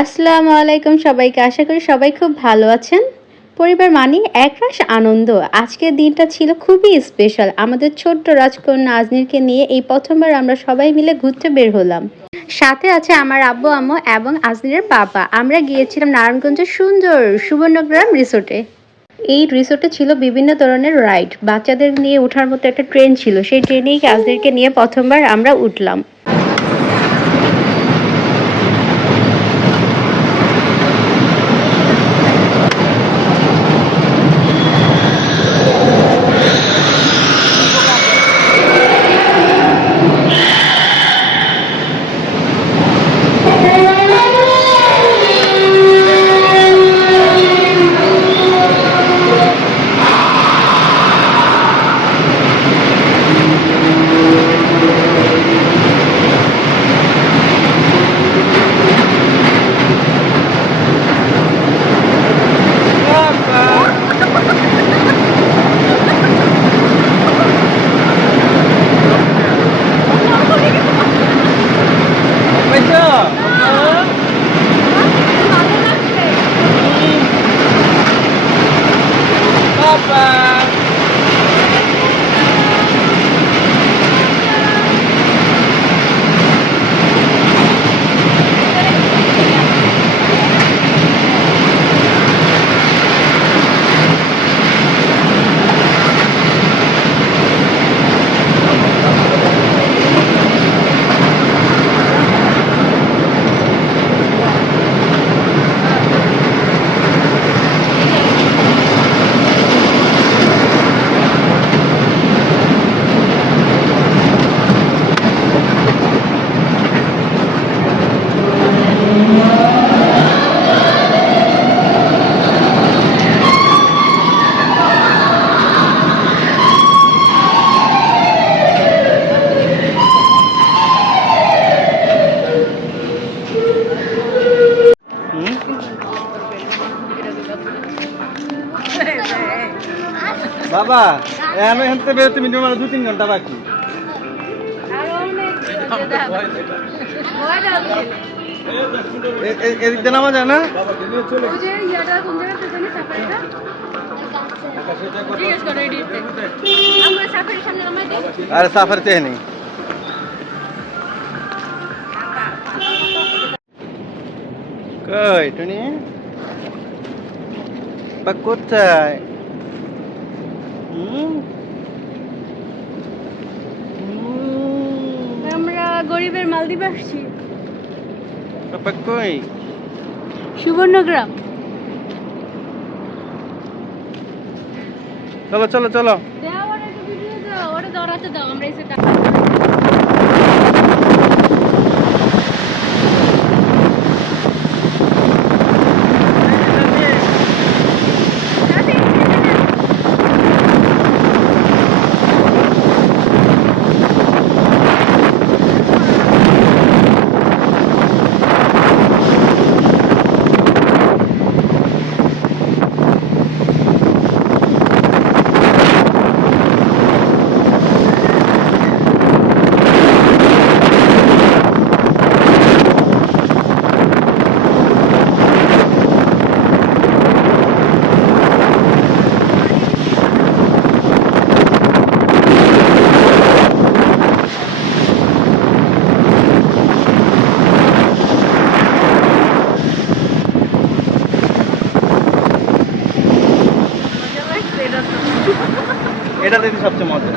আসসালামু আলাইকুম সবাইকে। আশা করি সবাই খুব ভালো আছেন। পরিবার মানেই একরাশ আনন্দ। আজকের দিনটা ছিল খুবই স্পেশাল। আমাদের ছোট্ট রাজকন্যা আজনিরকে নিয়ে এই প্রথমবার আমরা সবাই মিলে ঘুরতে বের হলাম। সাথে আছে আমার আব্বু আম্মু এবং আজনিরের বাবা। আমরা গিয়েছিলাম নারায়ণগঞ্জের সুন্দর সুবর্ণগ্রাম রিসোর্টে। এই রিসোর্টে ছিল বিভিন্ন ধরনের রাইড। বাচ্চাদের নিয়ে ওঠার মতো একটা ট্রেন ছিল। সেই ট্রেনেই আজনিরকে নিয়ে প্রথমবার আমরা উঠলাম। বাবা আমি এখান থেকে বেরোতে মিনিমাম 2-3 ঘন্টা বাকি। এদিক দিয়ে নামা যায় না? আরে সাফারিতে নেই। কই টুনি বা কোথায়? আমরা গরিবের মালদ্বীপ আসছি। পাপা কই? সুবর্ণগ্রাম। চলো চলো চলো। দাও ওরে একটা ভিডিও দাও, ওরে দৌড়াতে দাও, আমরা এসে এটা দেখি সবচেয়ে মজা।